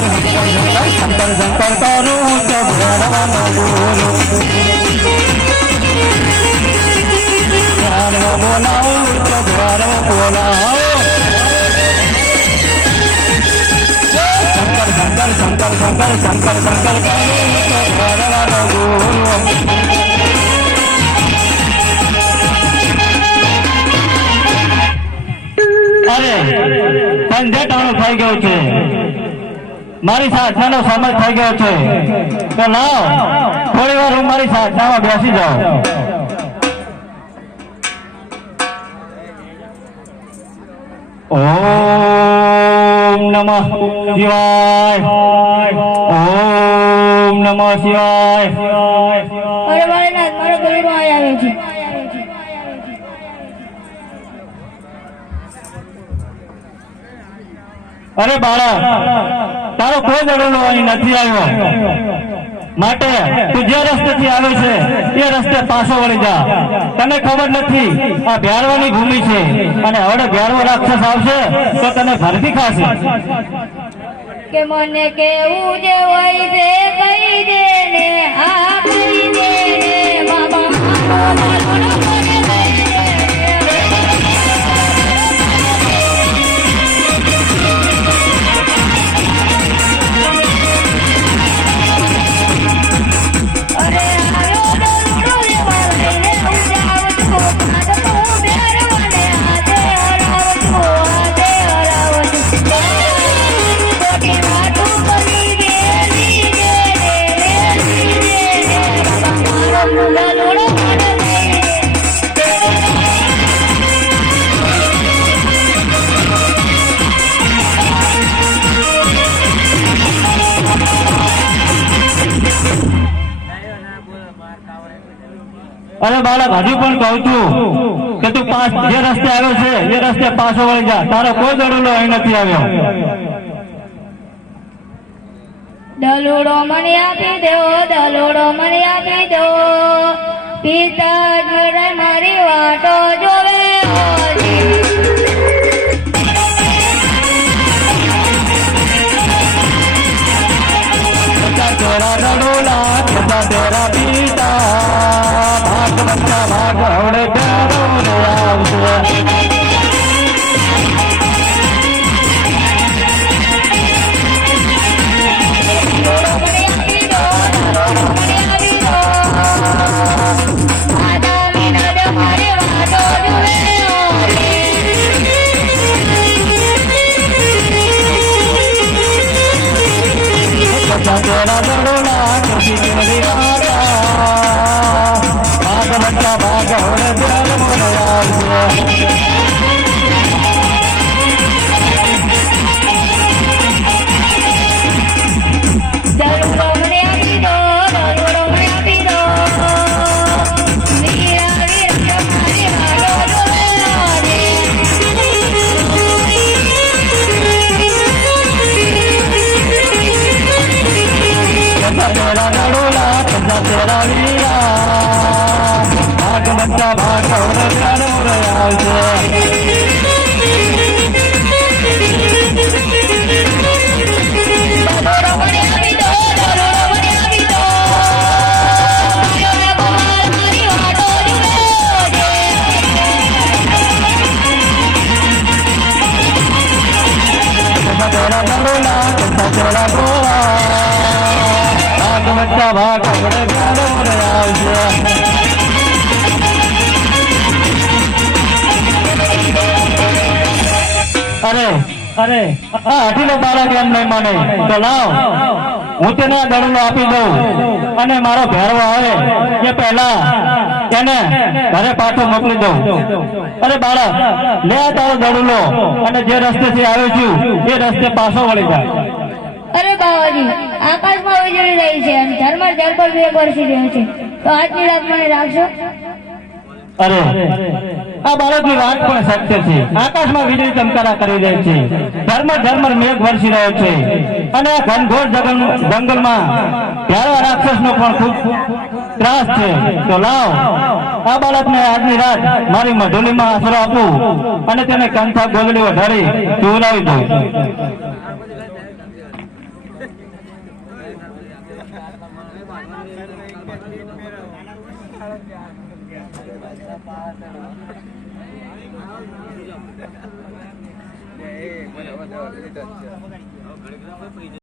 શંકર શંકર કરું તો ભેરવાનો બોલું ભેરવો બોલાવું તો ભેરવો બોલાવો શંકર શંકર શંકર શંકર શંકર શંકર કરું તો ભેરવાનો બોલું અરે સંધ્યા ટાણું થઈ ગયું છે મારી સાધનાનો સમય થઈ ગયો છે તો લાવ થોડી વાર હું મારી સાધનામાં બેસી જાઉં ઓમ નમઃ શિવાય ઓમ નમઃ શિવાય અરે વાળનાથ મારો ગળુડો આવ્યો છે અરે બાળક તારો કોઈ દડલો અહીં નથી આવ્યો માટે તું જે રસ્તેથી આવે છે એ રસ્તે પાછો વળી જા તને ખબર નથી આ ભ્યારવાની ભૂમિ છે અને હવે ભ્યારવો રાક્ષસ આવશે તો તને ભરતી ખાશે કે મને કેવું જે હોય તે કહી દે ને આ કહી દે ને બાબા અરે બાળક હજુ પણ કહું છું કે તું જે રસ્તે આવ્યો છે એ રસ્તે પાછો વળી જા તારો કોઈ દડલો અહીં નથી આવ્યો દલોડો મને આપી દો દલોડો મને આપી દો પિતા જોડે મારી વાટો જોવે તેરા દડોલા તેરા પિતા ભાગ બચ્ચા ભાગ હવડે પ્યારો ને આવશે તેરા દડોલા મેરી રાજા ભાગ બચ્ચા ભાગ હવડે પ્યારો ને આવશે तेरा दड़ोला तेरा वीरा भाग बच्चा भाग हवड़े प्यारो रे आवશે तेरा दड़ोला तेरा गोरा भाग बच्चा भाग हवड़े प्यारो रे आवશે અરે અરે આ હાથીનો બાળક એમ નહીં માને તો લાવ હું તેને આ દડલો આપી દઉં અને મારો ભેરવો આવે એ પહેલા એને ઘરે પાછો મોકલી દઉં અરે બાળક લે આ તારો દડલો અને જે રસ્તેથી આવ્યો છું એ રસ્તે પાછો વળી જા અરે બાવાજી આકાશમાં વીજળી રહી છે અને ઝરમર ઝરમર મેઘ વરસી રહ્યો છે તો આજની રાત મને રાખશો અરે આ બાળકની વાત પણ સત્ય છે આકાશમાં વીજળી ચમકારા કરી રહી છે ઝરમર ઝરમર મેઘ વરસી રહ્યો છે અને આ ઘનઘોર જંગલમાં ભ્યારવા રાક્ષસનો પણ ખૂબ ત્રાસ છે તો લાવ આ બાળકને આજની રાત મારી મઢોલીમાં આશરો આપું અને તેને કંઠા ગોદડી વધારી સુવડાવી દઉં